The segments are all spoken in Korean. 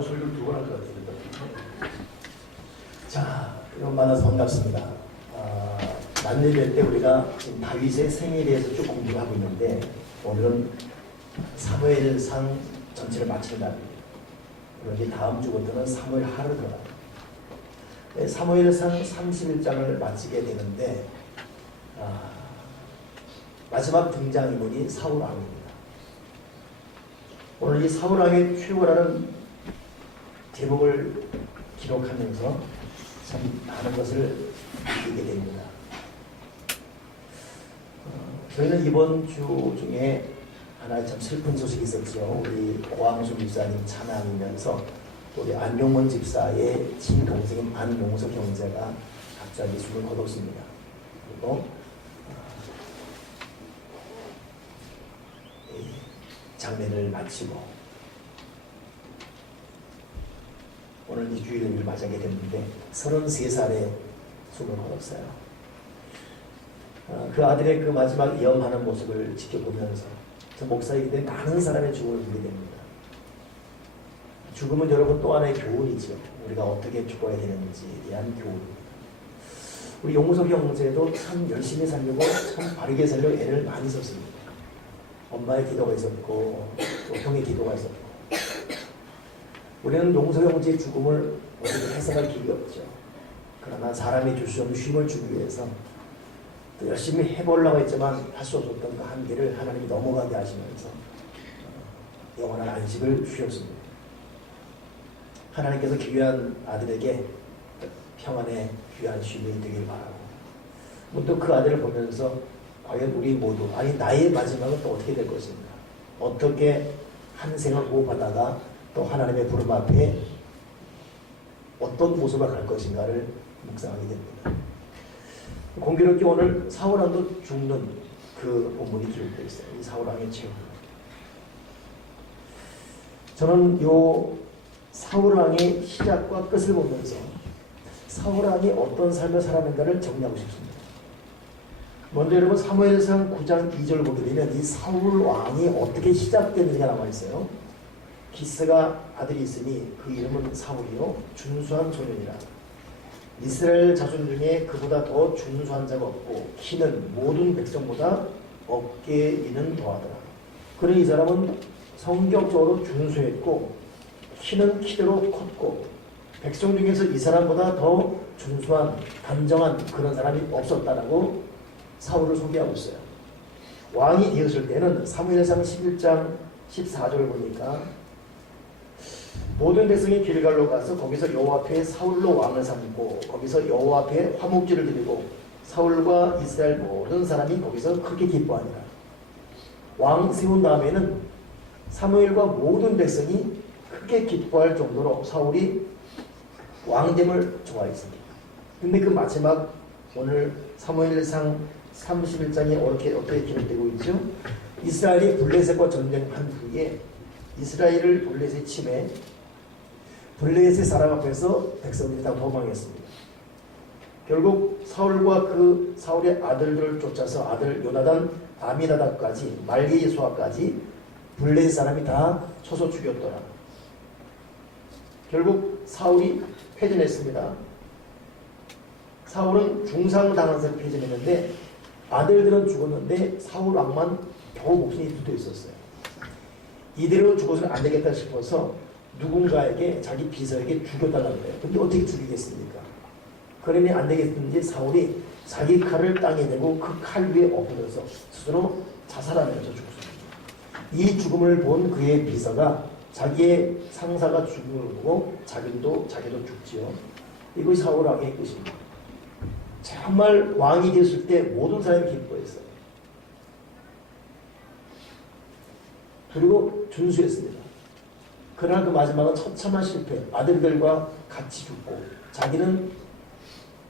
소리를 두 번 할 것 같습니다. 자, 여러분 만나서 반갑습니다. 만일될 때 우리가 지금 다윗의 생애에 대해서 쭉 공부를 하고 있는데 오늘은 사무엘상 전체를 마치는 날입니다. 그리고 다음 주부터는 사무엘 하를 들어갑니다. 사무엘상 31장을 마치게 되는데 마지막 등장인물이 사울왕입니다. 오늘 이 사울왕의 최후라는 제목을 기록하면서 참 많은 것을 느끼게 됩니다. 저희는 이번 주 중에 하나 참 슬픈 소식이 있었죠. 우리 고항수 집사님 찬양이면서 우리 안용문 집사의 친동생인 안용석 형제가 갑자기 숨을 거뒀습니다. 그리고 장례를 마치고 오늘 이 주일을 맞이하게 됐는데 33살에 숨을 거뒀어요. 그 아들의 그 마지막 염하는 모습을 지켜보면서 저 목사이기 때문에 많은 사람의 죽음을 보게 됩니다. 죽음은 여러분 또 하나의 교훈이죠. 우리가 어떻게 죽어야 되는지에 대한 교훈. 우리 용무석 형제도 참 열심히 살려고 참 바르게 살려고 애를 많이 썼습니다. 엄마의 기도가 있었고 또 형의 기도가 있었고 우리는 용서 형제의 죽음을 어떻게 해석할 길이 없죠. 그러나 사람이 줄 수 없는 쉼을 주기 위해서 또 열심히 해보려고 했지만 할 수 없었던 그 한계를 하나님이 넘어가게 하시면서 영원한 안식을 주셨습니다. 하나님께서 귀한 아들에게 평안의 귀한 쉼이 되길 바라고 또 그 아들을 보면서 과연 우리 모두 아니 나의 마지막은 또 어떻게 될 것인가, 어떻게 한 생을 호흡하다가 또 하나님의 부름 앞에 어떤 모습을 갈 것인가를 묵상하게 됩니다. 공교롭게 오늘 사울왕도 죽는 그 본문이 기록되어 있어요. 이 사울왕의 최후. 저는 이 사울왕의 시작과 끝을 보면서 사울왕이 어떤 삶을 살았는가를 정리하고 싶습니다. 먼저 여러분 사무엘상 9장 2절을 보게 되면 이 사울왕이 어떻게 시작되는지가 남아 있어요. 기스가 아들이 있으니 그 이름은 사울이요 준수한 소년이라. 이스라엘 자손 중에 그보다 더 준수한 자가 없고 키는 모든 백성보다 어깨에 있는 더하더라. 그는 이 사람은 성격적으로 준수했고 키는 키대로 컸고 백성 중에서 이 사람보다 더 준수한 단정한 그런 사람이 없었다라고 사울을 소개하고 있어요. 왕이 되었을 때는 사무엘상 11장 14절을 보니까 모든 백성이 길갈로 가서 거기서 여호와 앞에 사울로 왕을 삼고 거기서 여호와 앞에 화목제를 드리고 사울과 이스라엘 모든 사람이 거기서 크게 기뻐하니라. 왕 세운 다음에는 사무엘과 모든 백성이 크게 기뻐할 정도로 사울이 왕됨을 좋아했습니다. 근데 그 마지막 오늘 사무엘상 31장에 어떻게 기록되고 있죠? 이스라엘이 블레셋과 전쟁한 후에 이스라엘을 블레셋이 침해 블레셋의 사람 앞에서 백성들이 다 도망했습니다. 결국 사울과 그 사울의 아들들을 쫓아서 아들 요나단, 아미나답까지 말기예수아까지 블레셋 사람이 다 쳐서 죽였더라. 결국 사울이 패전했습니다. 사울은 중상당한 사람이 패전했는데 아들들은 죽었는데 사울 왕만 겨우 목숨이 붙어 있었어요. 이대로 죽어서는 안 되겠다 싶어서 누군가에게 자기 비서에게 죽여달라고 해요. 근데 어떻게 죽이겠습니까? 그러니 안 되겠는지 사울이 자기 칼을 땅에 대고 그 칼 위에 엎어져서 스스로 자살하면서 죽습니다. 이 죽음을 본 그의 비서가 자기의 상사가 죽음을 보고 자기도 죽지요. 이것이 사울 왕의 끝입니다. 정말 왕이 됐을 때 모든 사람이 기뻐했어요. 그리고 준수했습니다. 그러나 그 마지막은 처참한 실패, 아들들과 같이 죽고 자기는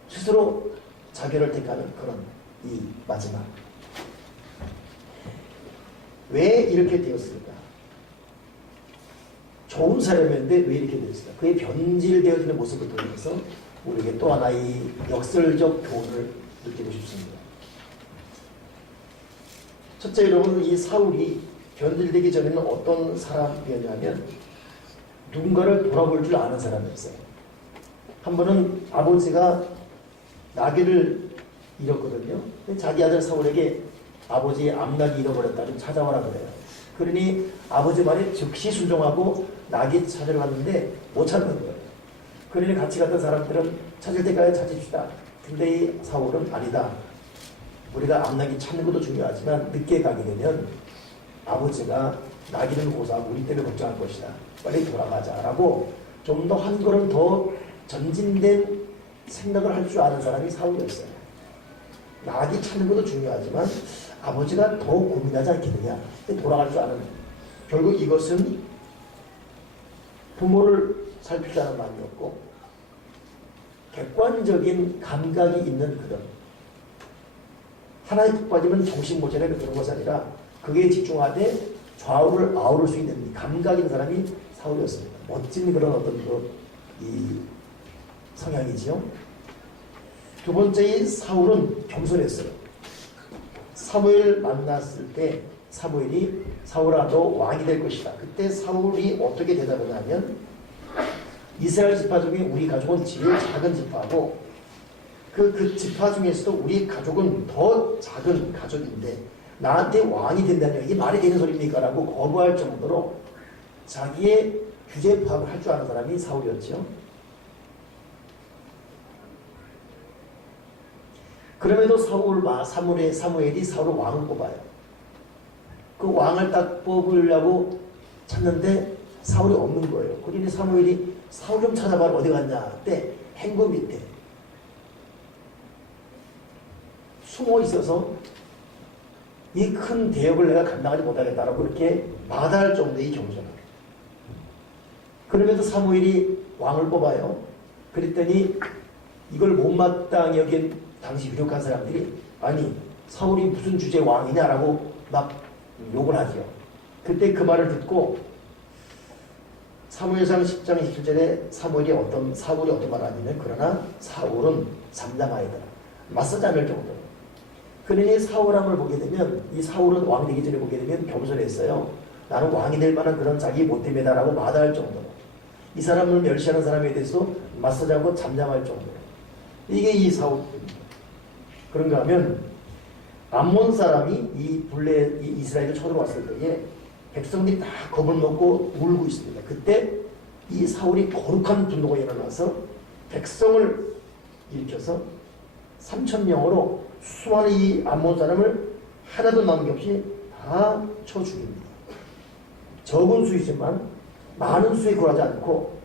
스스로 자결을 택하는 그런 이 마지막. 왜 이렇게 되었을까? 좋은 사람이었는데 왜 이렇게 되었을까? 그의 변질되어지는 모습을 통해서 우리에게 또 하나의 역설적 교훈을 느끼고 싶습니다. 첫째, 여러분, 이 사울이 변질되기 전에는 어떤 사람이었냐면 누군가를 돌아볼 줄 아는 사람이었어요. 한 번은 아버지가 나귀를 잃었거든요. 자기 아들 사울에게 아버지의 암낙이 잃어버렸다 좀 찾아와라 그래요. 그러니 아버지 말에 즉시 순종하고 나귀 찾으러 갔는데 못 찾는 거예요. 그러니 같이 갔던 사람들은 찾을 때까지 찾읍시다. 근데 이 사울은 아니다. 우리가 암낙이 찾는 것도 중요하지만 늦게 가게 되면 아버지가 나귀는 고사하고 우리 때문에 걱정할 것이다. 빨리 돌아가자라고 좀 더 한 걸음 더 전진된 생각을 할 줄 아는 사람이 사울이었어요. 나귀 찾는 것도 중요하지만 아버지가 더 고민하지 않겠느냐. 돌아갈 줄 아는. 결국 이것은 부모를 살피자는 마음이었고 객관적인 감각이 있는 그런 하나에 푹 빠지면 정신 못 차리는 그런 것이 아니라 그게 집중하되 좌우를 아우를 수 있는 감각 있는 사람이 사울이었습니다. 멋진 그런 어떤 이 성향이지요. 두 번째 이 사울은 겸손했어요. 사무엘 만났을 때 사무엘이 사울아 너 왕이 될 것이다. 그때 사울이 어떻게 대답을 하냐면 이스라엘 지파 중에 우리 가족은 제일 작은 지파고 그 지파 중에서도 우리 가족은 더 작은 가족인데 나한테 왕이 된다면 이게 말이 되는 소리입니까? 라고 거부할 정도로 자기의 규제 파악을 할 줄 아는 사람이 사울이었죠. 그럼에도 사무엘이 사울을 왕을 뽑아요. 그 왕을 딱 뽑으려고 찾는데 사울이 없는 거예요. 그러니 사무엘이 사울 좀 찾아봐라 어디 갔냐 때 행거 밑에 숨어 있어서 이 큰 대역을 내가 감당하지 못하겠다라고 그렇게 마다할 정도의 경전을. 그럼에도 사무엘이 왕을 뽑아요. 그랬더니 이걸 못마땅히 여긴 당시 유력한 사람들이 아니 사울이 무슨 주제 왕이냐라고 막 욕을 하죠. 그때 그 말을 듣고 사무엘상 10장 27절에 사울이 어떤 말을 하냐면 그러나 사울은 잠잠하이더라. 맞서지 않을 정도로. 그러니 사울왕을 보게 되면 이 사울은 왕 되기 전에 보게 되면 겸손했어요. 나는 왕이 될 만한 그런 자기 못됨이다라고 마다할 정도로. 이 사람을 멸시하는 사람에 대해서 맞서지 않고 잠잠할 정도로. 이게 이 사울입니다. 그런가 하면 암몬 사람이 이 이스라엘을 쳐들어왔을 때에 백성들이 다 겁을 먹고 울고 있습니다. 그때 이 사울이 거룩한 분노가 일어나서 백성을 일으켜서 3,000명으로 수많은 이 암몬 사람을 하나도 남김없이 다 쳐 죽입니다. 적은 수이지만 많은 수에 굴하지 않고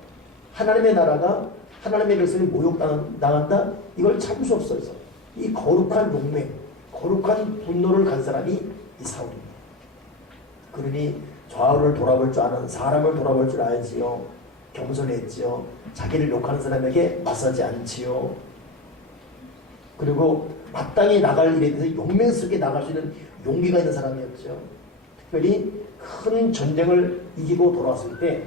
하나님의 나라가 하나님의 백성이 모욕당한다? 이걸 참을 수 없어서 이 거룩한 용맹, 거룩한 분노를 간 사람이 이 사울입니다. 그러니 좌우를 돌아볼 줄 아는 사람을 돌아볼 줄 알지요. 겸손했지요. 자기를 욕하는 사람에게 맞서지 않지요. 그리고 마땅히 나갈 일에 대해서 용맹스럽게 나갈 수 있는 용기가 있는 사람이었죠. 특별히 큰 전쟁을 이기고 돌아왔을 때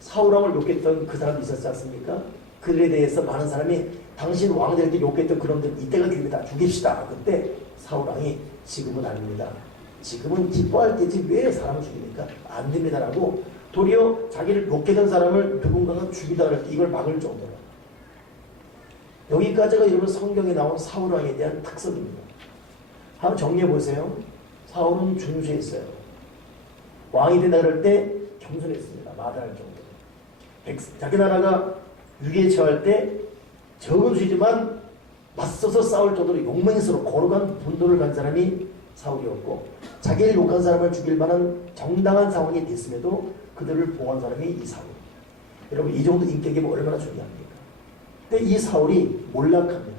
사울왕을 욕했던 그 사람이 있었지 않습니까? 그들에 대해서 많은 사람이 당신 왕 될 때 욕했던 그놈들 이때가 기회다 죽입시다. 그때 사울왕이 지금은 아닙니다. 지금은 기뻐할 때지 왜 사람을 죽입니까? 안 됩니다라고 도리어 자기를 욕했던 사람을 누군가가 죽이다 할 때 이걸 막을 정도로. 여기까지가 여러분 성경에 나온 사울왕에 대한 특성입니다. 한번 정리해 보세요. 사울은 준수했어요. 왕이 된다 그럴 때 겸손했습니다. 마다할 정도. 자기 나라가 위기에 처할 때 적은 수이지만 맞서서 싸울 정도로 용맹스럽고 거룩한 분노를 간 사람이 사울이었고 자기를 욕한 사람을 죽일 만한 정당한 상황이 됐음에도 그들을 보호한 사람이 이 사울. 여러분 이 정도 인격이 얼마나 중요합니까? 근데 이 사울이 몰락합니다.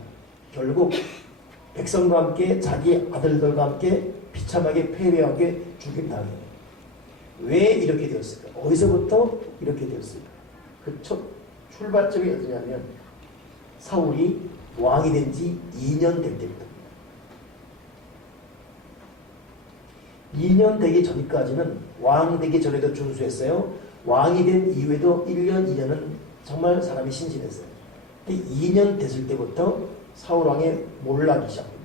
결국 백성과 함께 자기 아들들과 함께 비참하게 패배하게 죽임당해요. 왜 이렇게 되었을까? 어디서부터 이렇게 되었을까? 그 첫 출발점이 어디냐면 사울이 왕이 된 지 2년 될 때부터입니다. 2년 되기 전까지는 왕 되기 전에도 준수했어요. 왕이 된 이후에도 1년, 2년은 정말 사람이 신실했어요. 근데 2년 됐을 때부터 사울왕의 몰락이 시작합니다.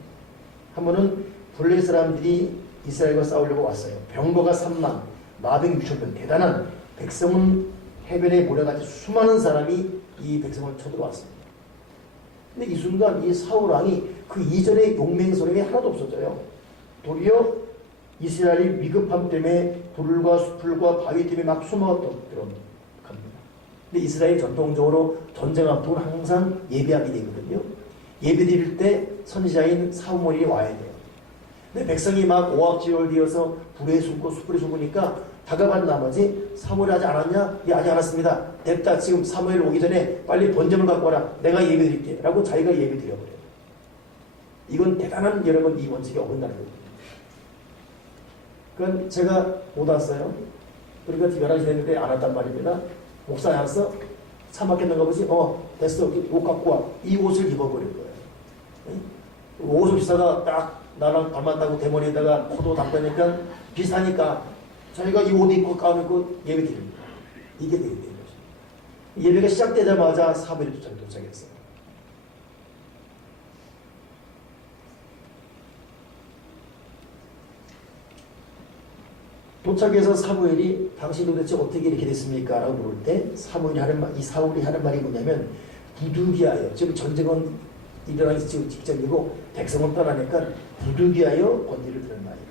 한 번은 블레 사람들이 이스라엘과 싸우려고 왔어요. 병거가 3만, 마병 6천명, 대단한 백성은 해변에 몰려같이 수많은 사람이 이 백성을 쳐들어왔습니다. 근데 이 순간 이 사울 왕이 그 이전의 용맹스러움이 하나도 없어져요. 도리어 이스라엘이 위급함 때문에 불과 수풀과 바위 때문에 막 숨어갔던 그런 겁니다. 근데 이스라엘이 전통적으로 전쟁 앞두고 항상 예배하게 되거든요. 예배 드릴 때 선지자인 사무엘이 와야 돼요. 근데 백성이 막 오합지졸되어서 불에 숨고 수풀에 숨으니까 다가간 나머지 사무엘 하지 않았냐? 예, 아직 안 왔습니다. 됐다. 지금 사무엘 오기 전에 빨리 번제물 갖고 와라. 내가 예배 드릴게. 라고 자기가 예배 드려버려요. 이건 대단한 여러분 이 원칙에 어긋나는 거예요. 그건 제가 못 왔어요. 그러니까 11시 됐는데 안 왔단 말입니다. 목사 안 왔어? 차 막혔는가 보지? 됐어. 옷 갖고 와. 이 옷을 입어버릴 거예요. 옷을 비싸가 딱 나랑 닮았다고 대머리에다가 코도 담다니까 비싸니까 자기가 이 옷 입고 가운 입고 예배 드립니다. 이게 되게 되는 거죠. 예배가 시작되자마자 사무엘이 도착했어요. 도착해서 사무엘이 당신 도대체 어떻게 이렇게 됐습니까? 라고 물을 때 사무엘이 이 사울이 하는 말이 뭐냐면 부득이하여 지금 전쟁은 일어나기 지금 직전이고 백성은 떠나니까 부득이하여 권리를 드는 말이에요.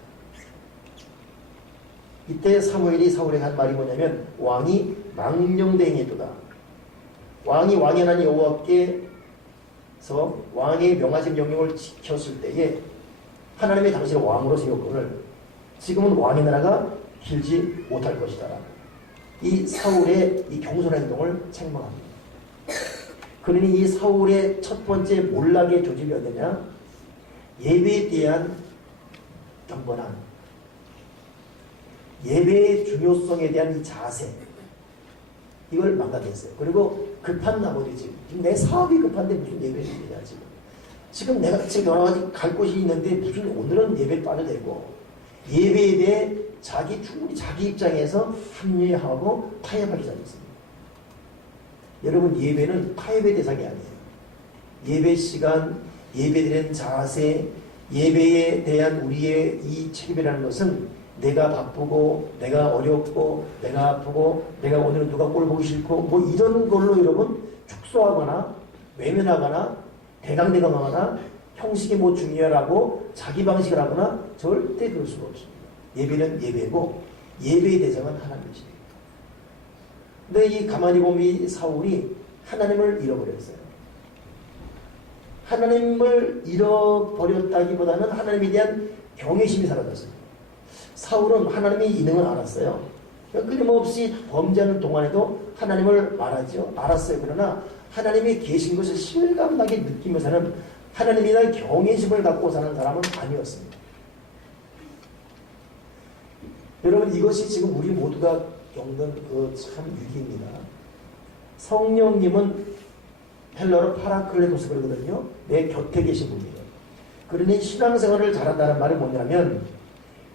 이때 사무엘이 사울에게 한 말이 뭐냐면 왕이 망령대행했도다. 왕이 왕연한 여호와께서 왕의 명하신 명령을 지켰을 때에 하나님의 당신을 왕으로 세웠거늘 지금은 왕의 나라가 길지 못할 것이다. 이 사울의 이 경솔한 행동을 책망합니다. 그러니 이 사울의 첫 번째 몰락의 조짐이 어디냐? 예배에 대한 경건함, 예배의 중요성에 대한 이 자세, 이걸 망가졌어요. 그리고 급한 나머지 지금 내 사업이 급한데 무슨 예배를 드리냐 지금 내가 지금 여러 가지 갈 곳이 있는데 무슨 오늘은 예배 빠져대고 예배에 대해 충분히 자기 입장에서 합리화하고 타협하기 시작했습니다. 여러분 예배는 타협의 대상이 아니에요. 예배 시간, 예배드리는 자세, 예배에 대한 우리의 이 책임이라는 것은 내가 바쁘고 내가 어렵고 내가 아프고 내가 오늘은 누가 꼴 보기 싫고 뭐 이런 걸로 여러분 축소하거나 외면하거나 대강대강하거나 형식이 뭐 중요하라고 자기 방식을 하거나 절대 그럴 수가 없습니다. 예배는 예배고 예배의 대상은 하나님이십니다. 근데 이 가만히 보면 이 사울이 하나님을 잃어버렸어요. 하나님을 잃어버렸다기보다는 하나님에 대한 경외심이 사라졌어요. 사울은 하나님의 이능을 알았어요. 끊임없이 범죄하는 동안에도 하나님을 말하죠. 알았어요. 그러나 하나님이 계신 것을 실감나게 느끼면서는 하나님에 대한 경외심을 갖고 사는 사람은 아니었습니다. 여러분 이것이 지금 우리 모두가 겪는 그 참 위기입니다. 성령님은 헬러로 파라클레토스 그러거든요. 내 곁에 계신 분이에요. 그러니 신앙생활을 잘한다는 말은 뭐냐면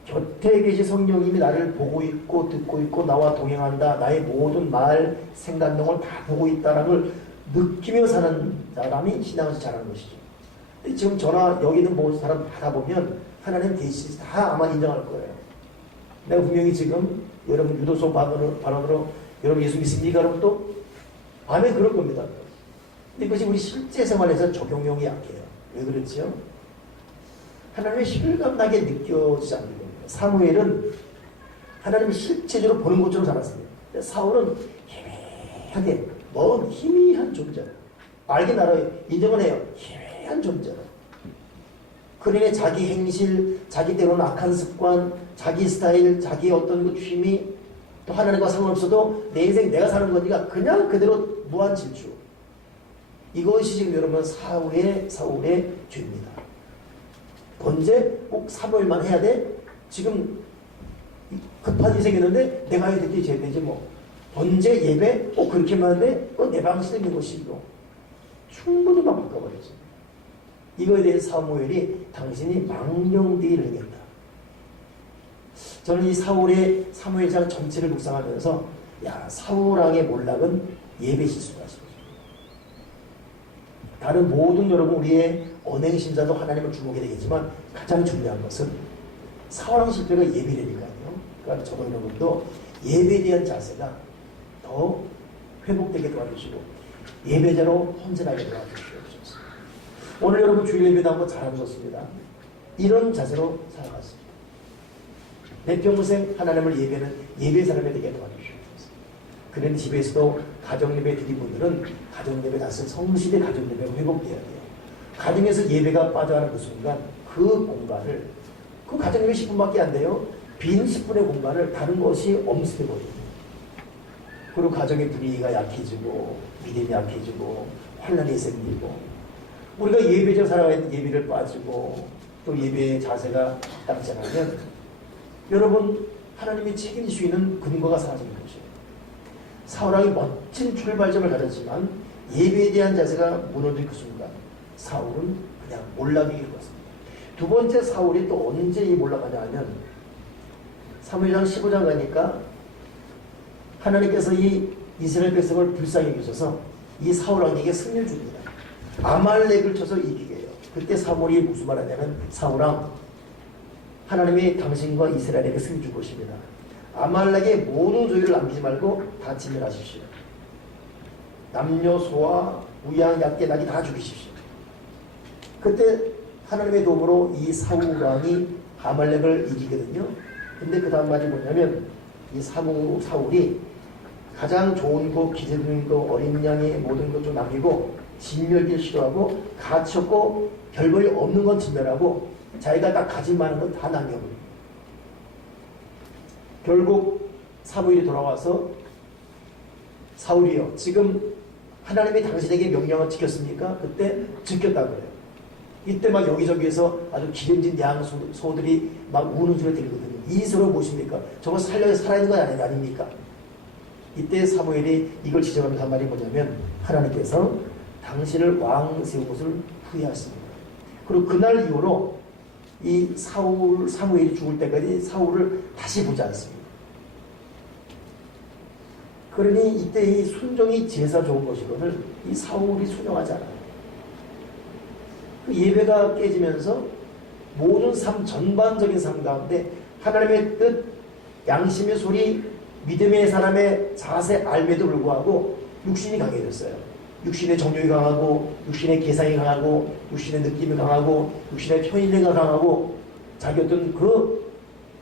곁에 계신 성령님이 나를 보고 있고 듣고 있고 나와 동행한다. 나의 모든 말, 생각동을 다 보고 있다는 걸 느끼며 사는 사람이 신앙을 잘하는 것이죠. 근데 지금 저나 여기 있는 모든 사람 받아보면 하나님 계시지 다 아마 인정할 거예요. 내가 분명히 지금 여러분 유도소 발언으로 여러분 예수 믿습니까? 여러분 또 아멘 그럴 겁니다. 근데 그것이 우리 실제 생활에서 적용력이 약해요. 왜 그렇지요? 하나님의 실감나게 느껴지지 않는 겁니다. 사무엘은 하나님을 실제적으로 보는 것처럼 살았습니다. 사울은 희미하게 먼 희미한 존재라. 알긴 알아요. 인정은 해요. 희미한 존재라. 그러니 자기 행실, 자기 때로는 악한 습관, 자기 스타일, 자기 어떤 그 취미, 또 하나님과 상관없어도 내 인생 내가 사는 거니까 그냥 그대로 무한 질주. 이것이 지금 여러분 사울의 죄입니다. 언제 꼭 사무엘만 해야 돼? 지금 급한 일이 생겼는데 내가 해야 되지 쟤 되지 뭐. 언제 예배 꼭 그렇게만 하는데 내 방식이 있는 것이고 충분히 막 바꿔버렸지. 이거에 대해 사무엘이 당신이 망령되기를 행했다. 저는 이 사무엘상 전체를 묵상하면서 사울왕의 몰락은 예배 실수다. 다른 모든 여러분 우리의 언행심사도 하나님을 주목해야 되겠지만 가장 중요한 것은 사울왕 실패가 예배라니까요. 그러니까 저도 여러분도 예배에 대한 자세가 더 회복되게 도와주시고 예배자로 헌신하게 도와주시옵소서. 오늘 여러분 주일 예배도 한번 잘하는 것입니다. 이런 자세로 살아갔습니다. 내 평생 하나님을 예배는 예배 사람이 되게 도와주시옵소서. 그런 집에서도 가정 예배 드린 분들은 가정 예배 다시 성실히 가정 예배가 회복되어야 돼요. 가정에서 예배가 빠져가는 그 순간 그 공간을 그 가정 예배 10분밖에 안 돼요. 빈 10분의 공간을 다른 것이 엄습해버립니다. 그리고 가정의 분위기가 약해지고 믿음이 약해지고 혼란이 생기고 우리가 예배적 살아가는 예배를 빠지고 또 예배의 자세가 딱지 않으면 여러분 하나님이 책임질 수 있는 근거가 사라지는 것이에요. 사울왕이 멋진 출발점을 가졌지만 예배에 대한 자세가 무너진 그 순간 사울은 그냥 몰락이 이루었습니다. 두 번째 사울이 또 언제 몰락하냐 하면 사무엘상 15장 가니까 하나님께서 이 이스라엘 백성을 불쌍히 여기셔서 이 사울왕에게 승리를 줍니다. 아말렉을 쳐서 이기게 해요. 그때 사무엘이 무슨 말 하냐면 사울왕 하나님이 당신과 이스라엘에게 승리 줄 것입니다. 아말렉의 모든 소유를 남기지 말고 다 진멸하십시오. 남녀 소아 우양 약계 나귀 다 죽이십시오. 그때 하나님의 도움으로 이 사울왕이 아말렉을 이기거든요. 근데 그 다음 말이 뭐냐면 이 사울이 가장 좋은 거, 기재된 거, 어린 양의 모든 것 좀 남기고 진멸기를 시도하고 갇혔고 별볼이 없는 건 진멸하고 자기가 딱 가진 많은 건 다 남겨버립니다. 결국 사무엘이 돌아와서 사울이요 지금 하나님이 당신에게 명령을 지켰습니까? 그때 지켰다고 해요. 이때 막 여기저기에서 아주 기름진 양 소들이 막 우는 소리가 들리거든요. 이 소리가 무엇입니까? 저거 살아있는 건 아닙니까? 이때 사무엘이 이걸 지적하면서 한 말이 뭐냐면 하나님께서 당신을 왕 세운 것을 후회하십니다. 그리고 그날 이후로 이 사무엘이 죽을 때까지 사울을 다시 보지 않습니다. 그러니 이때 이 순종이 제사 좋은 것이거늘 이 사울이 순종하지 않아요. 그 예배가 깨지면서 모든 삶 전반적인 삶 가운데 하나님의 뜻, 양심의 소리, 믿음의 사람의 자세 알매도 불구하고 육신이 강해졌어요. 육신의 정욕이 강하고 육신의 계상이 강하고 육신의 느낌이 강하고 육신의 편의가 강하고 자기 어떤 그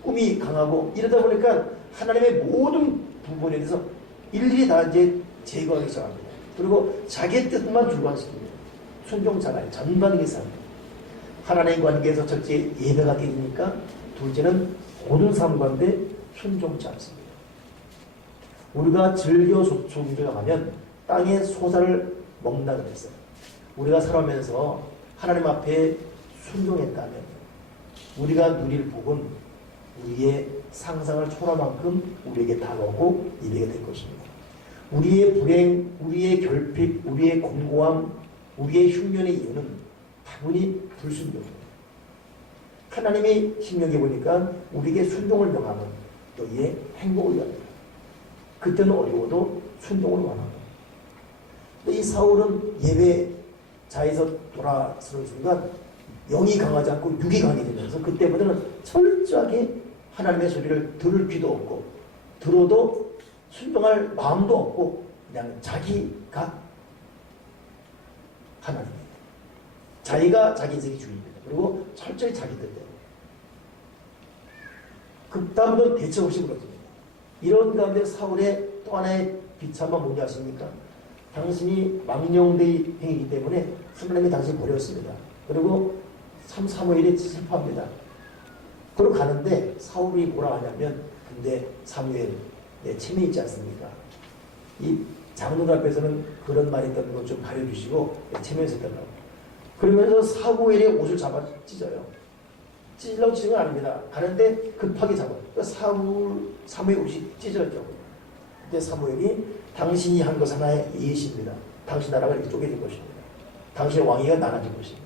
꿈이 강하고 이러다 보니까 하나님의 모든 부분에 대해서 일일이 다 이제 제거하기 시작합니다. 그리고 자기의 뜻만 주관시킵니다. 순종자가 전반적인 삶. 하나님 관계에서 첫째 예배가 깨지니까 둘째는 모든 삶 가운데 순종치 않습니다. 우리가 즐겨 순종하면 땅의 소사를 먹는다 그랬어요. 우리가 살아오면서 하나님 앞에 순종했다면 우리가 누릴 복은 우리의 상상을 초월할 만큼 우리에게 다가오고 이르게 될 것입니다. 우리의 불행, 우리의 결핍, 우리의 곤고함, 우리의 흉년의 이유는 다분히 불순종입니다. 하나님이 신명해 보니까 우리에게 순종을 명하면 너희의 행복을 위합니다. 그때는 어려워도 순종을 원합니다. 근데 이 사울은 예배자에서 돌아서는 순간 영이 강하지 않고 육이 강해지면서 그때부터는 철저하게 하나님의 소리를 들을 귀도 없고 들어도 순종할 마음도 없고 그냥 자기가 하나님입니다. 자기가 자기 인생의 주인입니다. 그리고 철저히 자기 뜻대로. 그 다음부터 대책 없이 물어집니다. 이런 가운데 사울의 또 하나의 비참한 뭔지 아십니까? 당신이 망령되이 행위이기 때문에 하나님이 당신을 버렸습니다. 그리고 참 사무엘이 슬퍼합니다. 그러고 가는데 사울이 뭐라 하냐면 근데 사무엘 내 체면이 있지 않습니까? 이 장로들 앞에서는 그런 말이 있다는 것 좀 가려주시고 체면이 있다고. 그러면서 사무엘의 옷을 잡아 찢어요. 찢으려고 찢은 건 아닙니다. 가는데 급하게 잡아요. 그러니까 사무엘 옷이 찢어졌죠. 그때 사무엘이 당신이 한 것 하나의 예시입니다. 당신 나라가 이렇게 쪼개진 것입니다. 당신의 왕위가 나눠진 것입니다.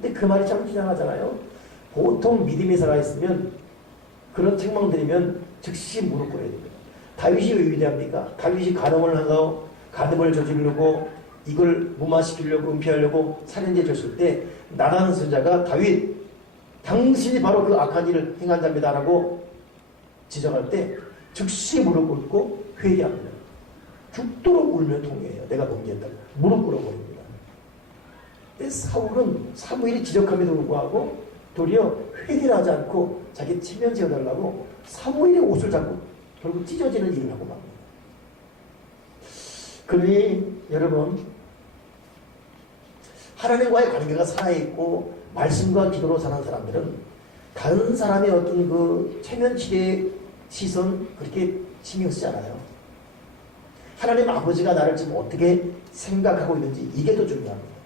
근데 그 말이 참 이상하잖아요. 보통 믿음이 살아있으면 그런 책망 드리면 즉시 무릎 꿇어야 됩니다. 다윗이 왜 위대합니까? 다윗이 간음을 하고 간음을 저지르고 이걸 무마시키려고 은폐하려고 살인죄 졌을 때 나단 선자가 다윗 당신이 바로 그 악한 일을 행한 자입니다라고 지적할 때 즉시 무릎 꿇고 회개합니다. 죽도록 울며 통해요. 내가 범죄했다. 무릎 꿇어버립니다. 근데 사울은 사무엘이 지적함에도 불구하고 도리어 회개를 하지 않고 자기 체면 지어달라고 사무엘의 옷을 잡고 결국 찢어지는 일을 하고 맙니다. 그러니 여러분, 하나님과의 관계가 살아있고 말씀과 기도로 사는 사람들은 다른 사람의 어떤 그 체면치레의 시선 그렇게 신경 쓰지 않아요. 하나님 아버지가 나를 지금 어떻게 생각하고 있는지 이게 더 중요합니다.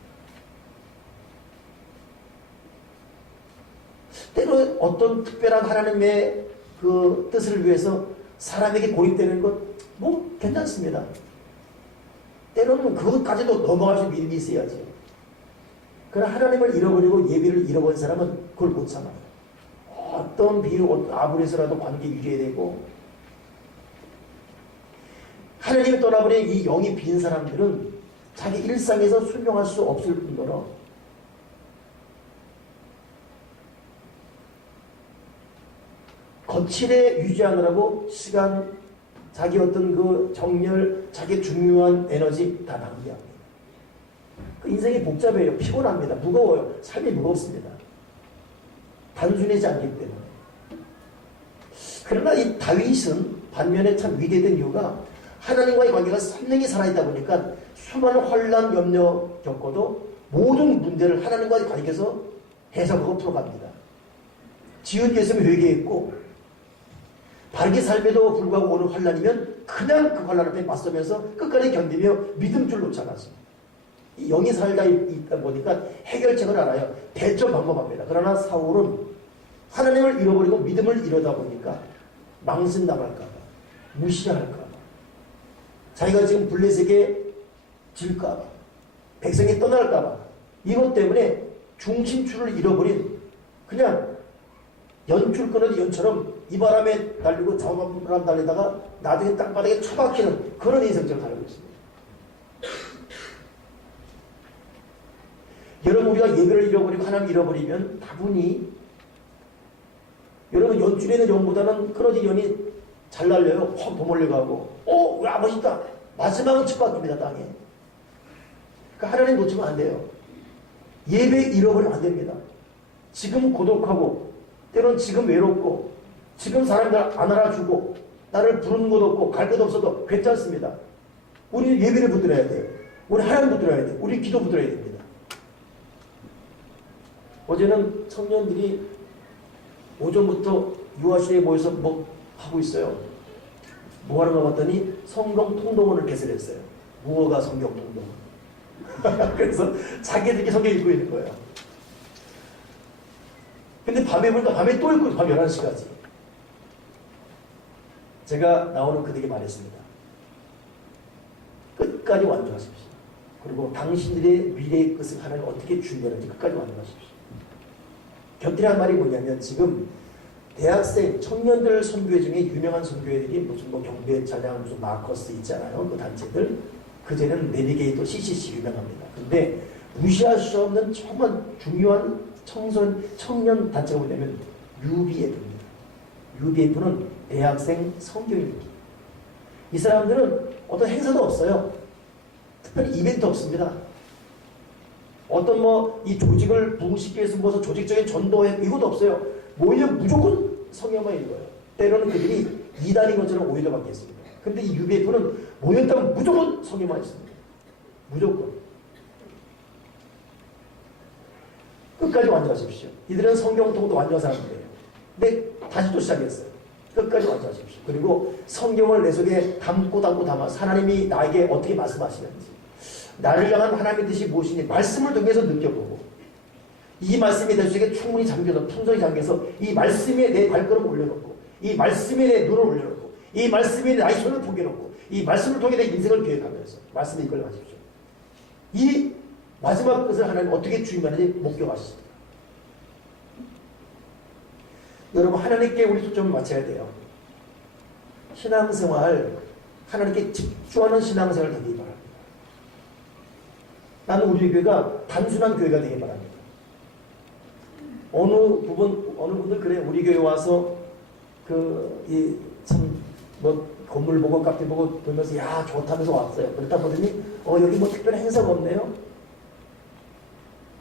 때로 어떤 특별한 하나님의 그 뜻을 위해서 사람에게 고립되는 것 뭐 괜찮습니다. 때로는 그것까지도 넘어갈 수 있는 믿음이 있어야죠. 그러나 하나님을 잃어버리고 예배를 잃어버린 사람은 그걸 못 참아요. 어떤 비유, 아무리서라도 관계 유지해야 되고, 하나님을 떠나버린 이 영이 빈 사람들은 자기 일상에서 순종할 수 없을 뿐더러 거칠에 유지하느라고 시간, 자기 어떤 그 정열, 자기 중요한 에너지 다 낭비합니다. 그 인생이 복잡해요. 피곤합니다. 무거워요. 삶이 무겁습니다. 단순하지 않기 때문에. 그러나 이 다윗은 반면에 참 위대된 이유가 하나님과의 관계가 선명히 살아있다 보니까 수많은 환난, 염려 겪어도 모든 문제를 하나님과의 관계에서 해석하고 풀어갑니다. 지은 예수님이 회개했고 바르게 삶에도 불구하고 오는 환난이면 그냥 그 환난 앞에 맞서면서 끝까지 견디며 믿음줄 놓쳐갔습니다. 이 영이 살다 있다 보니까 해결책을 알아요. 대처 방법합니다. 그러나 사울은 하나님을 잃어버리고 믿음을 잃어다 보니까 망신당할까봐, 무시할까봐, 자기가 지금 블레셋에게 질까봐, 백성이 떠날까봐, 이것 때문에 중심줄을 잃어버린 그냥 연줄 끊어진 연처럼 이 바람에 달리고 저 바람 달리다가 나중에 땅바닥에 처박히는 그런 인생처럼 살고 있습니다. 여러분, 우리가 예배를 잃어버리고 하나님 잃어버리면 다분히 여러분 연줄에 있는 연보다는 끊어진 연이 잘 날려요. 확 더 몰려가고 야 멋있다. 마지막은 칩박힙니다. 땅에. 그러니까 하나님 놓치면 안 돼요. 예배 잃어버리면 안 됩니다. 지금 고독하고 때론 지금 외롭고 지금 사람들 안 알아주고 나를 부르는 것도 없고 갈 곳 없어도 괜찮습니다. 우리 예배를 붙들어야 돼요. 우리 하나님 붙들어야 돼요. 우리 기도 붙들어야 됩니다. 어제는 청년들이 오전부터 유아실에 모여서 뭐 하고 있어요. 뭐 하는 거 봤더니 성경 통독원을 개설했어요. 무어가 성경 통독원. 그래서 자기들끼리 성경 읽고 있는 거예요. 근데 밤에 보니까 밤에 또 읽고 밤 11시까지. 제가 나오는 그들에게 말했습니다. 끝까지 완주하십시오. 그리고 당신들의 미래의 것을 하나님 어떻게 준비하는지 끝까지 완주하십시오. 곁이란 말이 뭐냐면 지금 대학생, 청년들 선교회 중에 유명한 선교회들이 무슨 뭐 경배 찬양, 무슨 마커스 있잖아요. 그 단체들. 그제는 내비게이터 CCC 유명합니다. 근데 무시할 수 없는 정말 중요한 청년 단체가 뭐냐면 UBF입니다. UBF는 대학생 선교회입니다. 이 사람들은 어떤 행사도 없어요. 특별히 이벤트 없습니다. 어떤 뭐 이 조직을 부흥시키기 위해서 무슨 조직적인 전도회 이것도 없어요. 오히려 무조건 성경만 읽어요. 때로는 그들이 이단인 것처럼 오히려 받겠습니다. 근데 이 UBF는 모였다면 무조건 성경만 있습니다. 무조건. 끝까지 완주하십시오. 이들은 성경통도 완주한 사람들이에요. 근데 다시 또 시작했어요. 끝까지 완주하십시오. 그리고 성경을 내 속에 담고 담아 하나님이 나에게 어떻게 말씀하시는지, 나를 향한 하나님의 뜻이 무엇인지 말씀을 통해서 느껴보고, 이 말씀이 내 속에 충분히 잠겨서 풍성히 잠겨서 이 말씀에 내 발걸음을 올려놓고, 이 말씀에 내 눈을 올려놓고, 이 말씀에 나의 손을 포개놓고, 이 말씀을 통해 내 인생을 계획하면서 말씀에 이끌어 가십시오. 이 마지막 것을 하나님 어떻게 주임하는지 목격하십시오. 여러분, 하나님께 우리 초점을 맞춰야 돼요. 신앙생활, 하나님께 집중하는 신앙생활을 되기 바랍니다. 나는 우리 교회가 단순한 교회가 되기 바랍니다. 어느 분들 그래, 우리 교회 와서 건물 보고 카페 보고 돌면서 야 좋다면서 왔어요. 그렇다 보더니 여기 뭐 특별한 행사가 없네요.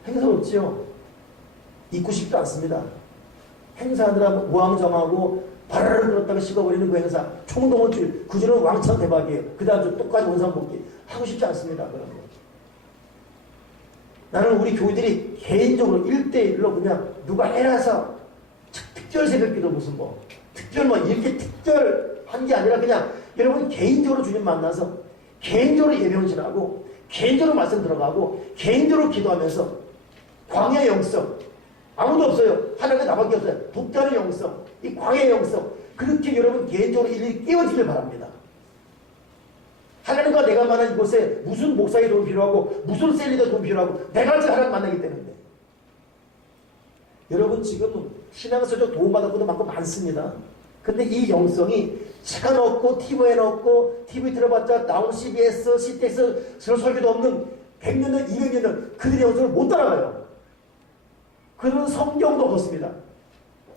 행사 없지요. 있고 싶지 않습니다. 행사하느라 우왕좌왕하고 바르르 들었다가 식어버리는 그 행사 총동원줄 그주는 왕창 대박이에요. 그 다음 똑같이 원상복귀 하고 싶지 않습니다. 그런 거. 나는 우리 교회들이 개인적으로 1대1로 그냥 누가 해라서 특별 새벽기도 무슨 뭐 특별 뭐 이렇게 특별한 게 아니라 그냥 여러분 개인적으로 주님 만나서 개인적으로 예배원신하고 개인적으로 말씀 들어가고 개인적으로 기도하면서 광야의 영성 아무도 없어요. 하나님과 나밖에 없어요. 독자의 영성 이 광야의 영성 그렇게 여러분 개인적으로 일일이 깨워지길 바랍니다. 하나님과 내가 만난 이곳에 무슨 목사의 도움 필요하고 무슨 셀리더 도움 필요하고 내가 지금 하나님 만나기 때문에 여러분 지금 신앙서적 도움받았고도 많고 많습니다. 근데 이 영성이 시간 없고 TV에 넣고 TV 들어봤자 나온 CBS, CTX 설교도 없는 100년전, 200년전 그들의 영성을 못 따라가요. 그들은 성경도 없었습니다.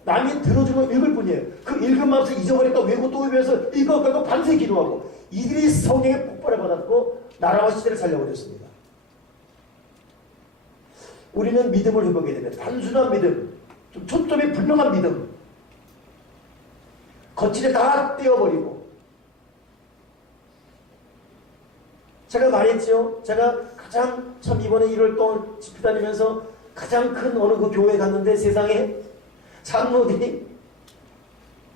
남이 들어주면 읽을 뿐이에요. 그 읽으면서 잊어버리니까 외고 또 외면서 읽어가고 밤새 기도하고 이들이 성령의 폭발을 받았고 나라와 시대를 살려버렸습니다. 우리는 믿음을 회복해야 됩니다. 단순한 믿음, 좀 초점이 분명한 믿음, 거칠에 다 떼어버리고. 제가 말했죠. 제가 가장 참 이번에 1월 동안 집회 다니면서 가장 큰 어느 그 교회에 갔는데 세상에 장로들이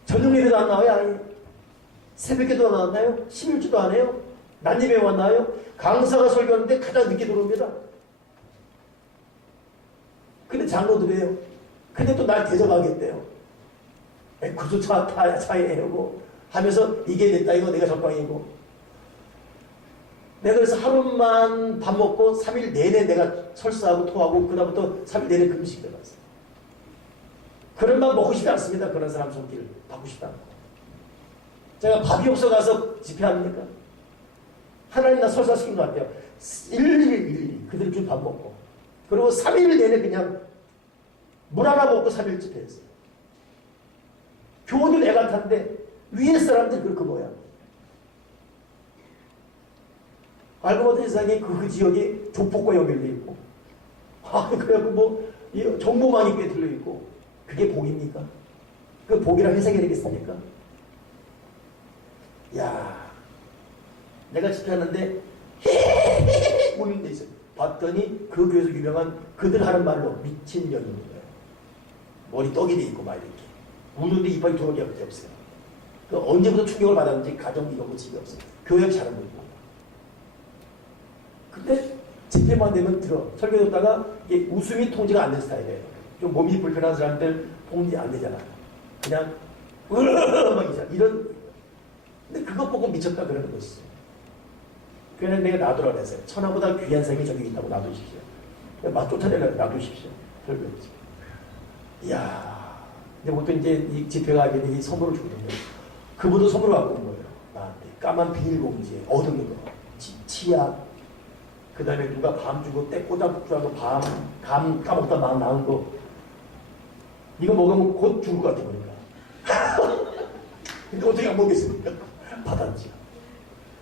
저녁 예배도 안 나와요. 아예. 새벽에도 안 나왔나요? 11주도 안 해요? 난예배 왔나요? 강사가 설교하는데 가장 늦게 들어옵니다. 근데 장로들이에요. 근데 또 날 대접하겠대요. 그저 차에 해오고 하면서 이게 내 딸이고 내가 적방이고. 내가 그래서 하루만 밥 먹고 3일 내내 내가 설사하고 토하고 그다음부터 3일 내내 금식 들어갔어요. 그런 밥 먹고 싶지 않습니다. 그런 사람 손길 받고 싶지 않고. 제가 밥이 없어 가서 집회합니까? 하나님 나 설사시킨 것 같아요. 일일이 그들 준 밥 먹고 그리고 3일 내내 그냥 물 하나 먹고 3일 집회했어요. 교우들 애가 탄데 위에 사람들 그 뭐야. 알고 보니 세상에 그 지역이 조폭과 연결되어 있고 그래갖고 뭐 정보망이 꽤 들려있고 그게 복입니까? 그 복이라 해석이 되겠습니까? 야, 내가 집회하는데 헤헤헤헤 우는 데 있어요. 봤더니 그 교회에서 유명한 그들 하는 말로 미친 년인 거예요. 머리 떡이 돼 있고 막 이렇게 우는데 이빨이 두 개밖에 없어요. 그 언제부터 충격을 받았는지 가정 이런 거 집에 없어요. 교회 잘안 보이고. 근데 집회만 되면 설교 듣다가 이게 웃음이 통제가 안 된 스타일이에요. 좀 몸이 불편한 사람들 통제 안 되잖아. 그냥 막 이런. 근데 그것 보고 미쳤다 그러는 것이죠. 그래서 내가 놔두라 그랬어요. 천하보다 귀한 삶이 저기 있다고 놔두십시오. 맛 쫓아내려 놔두십시오. 설교했지. 이야. 근데 보통 이제 이 집회가 하면 이 선물을 주거든요. 그분도 선물을 갖고 온 거예요. 나한테. 까만 비닐봉지에 얻은 거. 치약. 그 다음에 누가 밤 주고 떼꼬장국주하고 감 까먹다 막 나온 거. 이거 먹으면 곧 죽을 것 같아 보니까. 근데 어떻게 안 먹겠습니까? 받았지.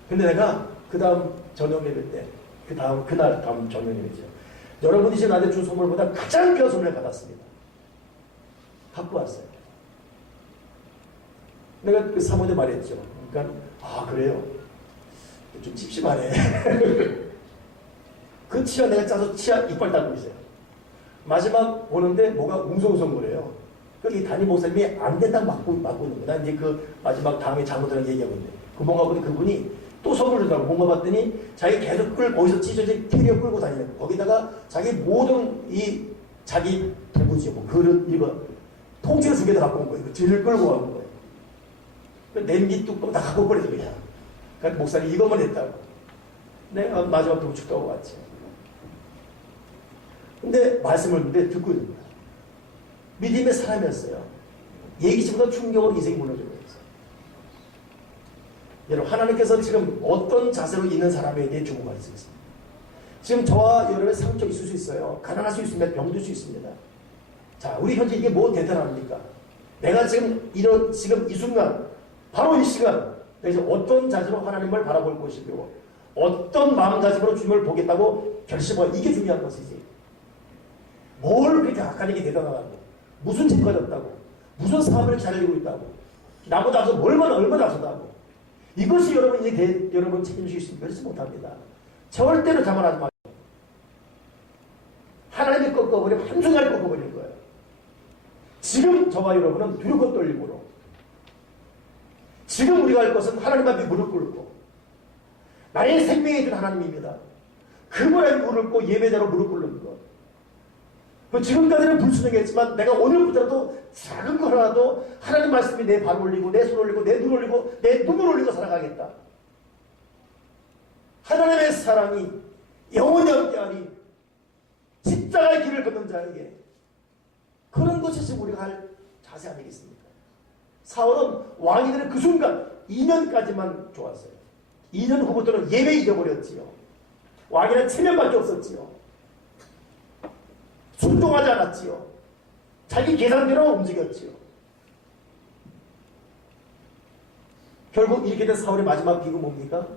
근데 내가 그 다음 저녁 예배 때, 그날 다음 저녁 예배죠. 여러분이 지금 나한테 준 선물보다 가장 귀한 선물을 받았습니다. 갖고 왔어요. 내가 그 사모님 말했죠. 그러니까, 그래요? 좀 찝찝하네. 그 치아 내가 짜서 치아 이빨 닦고 있어요. 마지막 오는데 뭐가 웅성웅성거려요. 여기 담임 목사님이 안 된다고 막고 있는 거야. 난 이제 그 마지막 다음에 장모들랑 얘기하고 있는데 그 뭔가 보니 그분이 또 선물을 준다고 뭔가 봤더니 자기 계속 거기서 찢어진 캐리어 끌고 다니는 거. 거기다가 자기 모든 자기 대부지 뭐 그릇 이거 통째로 2개 다 갖고 온 거예요. 뒤를 끌고 가는 거예요. 그 냄비 뚜껑 다 갖고 버려서 그냥. 그러니까 목사님 이것만 했다고. 내가 마지막 또 축도하고 왔지. 근데 말씀을 듣고 있는 거야. 믿음의 사람이었어요. 예기치보다 충격으로 인생이 무너지고 있어요. 여러분, 하나님께서 지금 어떤 자세로 있는 사람에 대해 주목할 수 있습니다. 지금 저와 여러분의 상처 있을 수 있어요. 가난할 수 있습니다. 병들 수 있습니다. 자, 우리 현재 이게 뭐 대단합니까? 내가 지금 지금 이 순간, 바로 이 시간, 그래서 어떤 자세로 하나님을 바라볼 것이고 어떤 마음가짐으로 주님을 보겠다고 결심하고 이게 중요한 것이지. 뭘 그렇게 악하게 대단하다고 무슨 책 가졌다고 무슨 사업을 잘 알고 있다고 나보다 얼마나 앞서다고 이것이 여러분 책임질 수 있는 것이 못합니다. 절대로 자만하지 마세요. 하나님이 꺾어버리면 한순간에 꺾어버릴 거예요. 지금 저와 여러분은 두렵고 떨림으로 지금 우리가 할 것은 하나님 앞에 무릎 꿇고 나의 생명이 준 하나님입니다. 그분에게 무릎 꿇고 예배자로 무릎 꿇는 것. 지금까지는 불순종했지만 내가 오늘부터라도 작은 거 하나도 하나님 말씀이 내 발 올리고 내 손 올리고 내 눈 올리고 내 눈을 올리고 살아가겠다. 하나님의 사랑이 영원히 함께하니 십자가의 길을 걷는 자에게 그런 것이 지금 우리가 할 자세 아니겠습니까? 사울은 왕이 되는 그 순간 2년까지만 좋았어요. 2년 후부터는 예배 잊어버렸지요. 왕이란 체면밖에 없었지요. 순종하지 않았지요. 자기 계산대로 움직였지요. 결국 이렇게 된 사울의 마지막 비극은 뭡니까?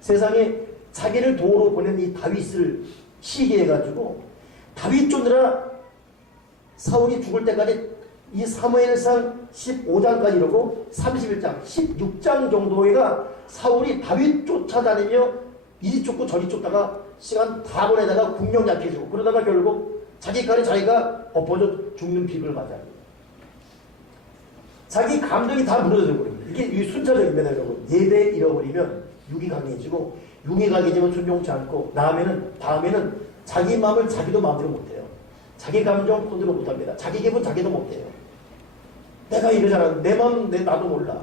세상에 자기를 도우러 보낸 이 다윗을 시기해가지고 다윗 쫓느라 사울이 죽을 때까지 이 사무엘상 15장까지 이러고 31장, 16장 정도가 사울이 다윗 쫓아다니며 이리 쫓고 저리 쫓다가 시간 다 보내다가 국력 약해지고 그러다가 결국 자기 칼에 자기가 엎어져 죽는 비극을 맞아요. 자기 감정이 다 무너져 버립니다. 이게 순차적입니다, 여러분. 예배 잃어버리면 육이 강해지고 육이 강해지면 순종치 않고 다음에는 자기 마음을 자기도 마음대로 못해요. 자기 감정 컨트롤 못합니다. 자기 기분 자기도 못해요. 내가 이러잖아. 내 마음 나도 몰라.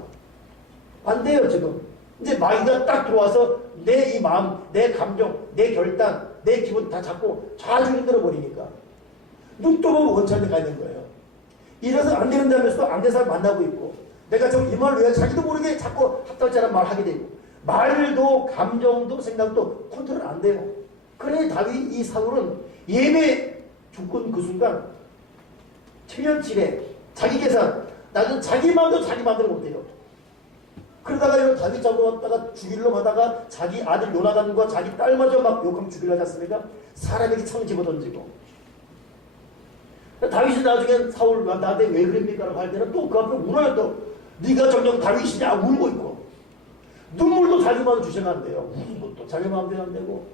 안 돼요 지금. 이제 마귀가 딱 들어와서 내 이 마음, 내 감정, 내 결단, 내 기분 다 잡고 좌지우 흔들어 버리니까 눈 떠보면 원천에 가야 되는 거예요. 이래서 안 되는다면서도 안 되는 사람 만나고 있고 내가 지금 이 말을 왜 자기도 모르게 자꾸 합당자란 말 하게 되고 말도 감정도 생각도 컨트롤 안 돼요. 그러니 다윗 이 사울은 예배 죽은 그 순간 체면치레 자기 계산 나는 자기 마음도 자기 마음대로 못해요. 그러다가 이거 다윗 잡아왔다가 죽이려고 하다가 자기 아들 요나단과 자기 딸마저 막 욕하면 죽이려 하지 않습니까? 사람에게 참 집어던지고 다윗이 나중에 사울 나한테 왜 그럽니까? 라고 할 때는 또 그 앞에 울어요. 또 네가 정녕 다윗이냐 울고 있고 눈물도 자기 마음대로 주시면 안 돼요. 우는 것도 자기 마음대로 안 되고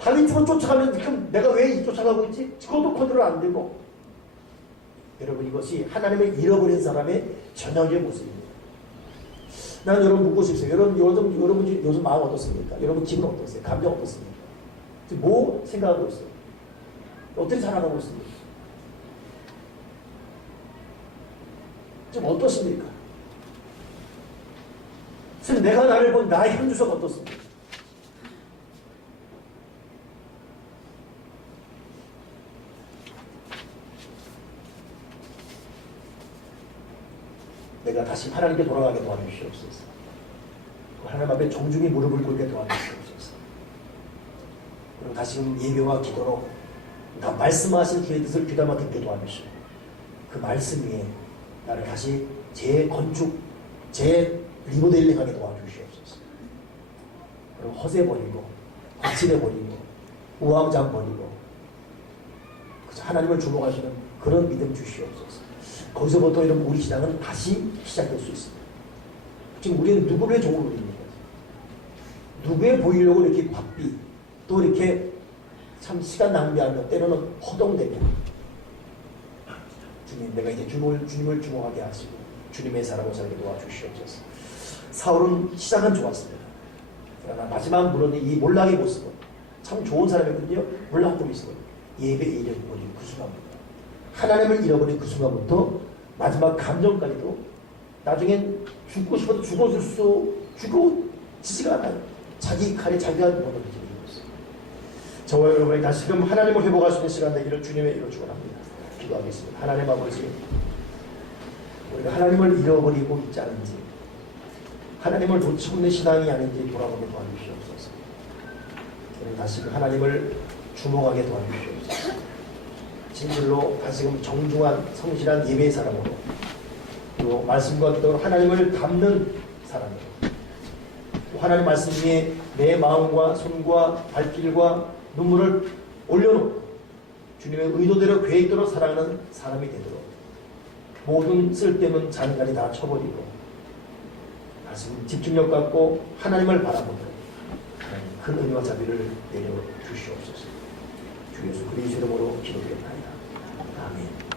다윗 쪽으로 쫓아가면 그럼 내가 왜 쫓아가고 있지? 그것도 컨트롤 안 되고 여러분 이것이 하나님을 잃어버린 사람의 전형의 모습입니다. 난 여러분 묻고 싶어요. 여러분 요즘 마음 어떻습니까? 여러분 기분 어떠세요? 감정 어떻습니까? 지금 뭐 생각하고 있어요? 어떻게 살아가고 있습니까? 좀 어떻습니까? 지금 내가 나를 본 나의 현주소가 어떻습니까? 내가 다시 하나님께 돌아가게 도와주시옵소서. 하나님 앞에 정중히 무릎을 꿇게 도와주시옵소서. 그리고 다시금 예배와 기도로 다 말씀하신 주의 뜻을 귀담아 듣게 도와주시고 그 말씀 위에 나를 다시 재건축, 재리모델링하게 도와주시옵소서. 그리고 허세 버리고 거칠해 버리고 우왕좌 버리고 하나님을 주목하시는 그런 믿음 주시옵소서. 거기서부터 여러분 우리 신앙은 다시 시작될 수 있습니다. 지금 우리는 누구를 종으로 드립니까? 누구에 보이려고 이렇게 바삐 또 이렇게 참 시간 낭비하며 때로는 허동되며 주님 내가 이제 주님을 주목하게 하시고 주님의 사랑을 살게 도와주시옵소서. 사울은 시작은 좋았습니다. 그러나 마지막 물론 이 몰락의 모습은 참 좋은 사람이거든요. 몰락도 있어요. 예배 잃어버린 그 순간부터 하나님을 잃어버린 그 순간부터 마지막 감정까지도 나중엔 죽고 싶어도 죽어지지가 않아요. 자기 칼에 자기가 누워놓는 것입니다. 저와 여러분이 다시금 하나님을 회복할 수 있는 시간 되기를 주님의 이름으로 축원합니다. 기도하겠습니다. 하나님 아버지, 우리가 하나님을 잃어버리고 있지 않은지 하나님을 놓치고 있는 신앙이 아닌지 돌아보게 도와주시옵소서. 우리 다시금 하나님을 주목하게 도와주시옵소서. 진실로 다시금 정중한 성실한 예배의 사람으로 또 말씀과 기도로 하나님을 닮는 사람이에요. 하나님 말씀 위에 내 마음과 손과 발길과 눈물을 올려놓고 주님의 의도대로 계획대로 살아가는 사람이 되도록 모든 쓸데없는 잔간이 다 쳐버리고 말씀 집중력 갖고 하나님을 바라보도록 하나님 큰 은혜와 자비를 내려 주시옵소서. 주 예수 그리스도 이름으로 기도드립니다. 아멘.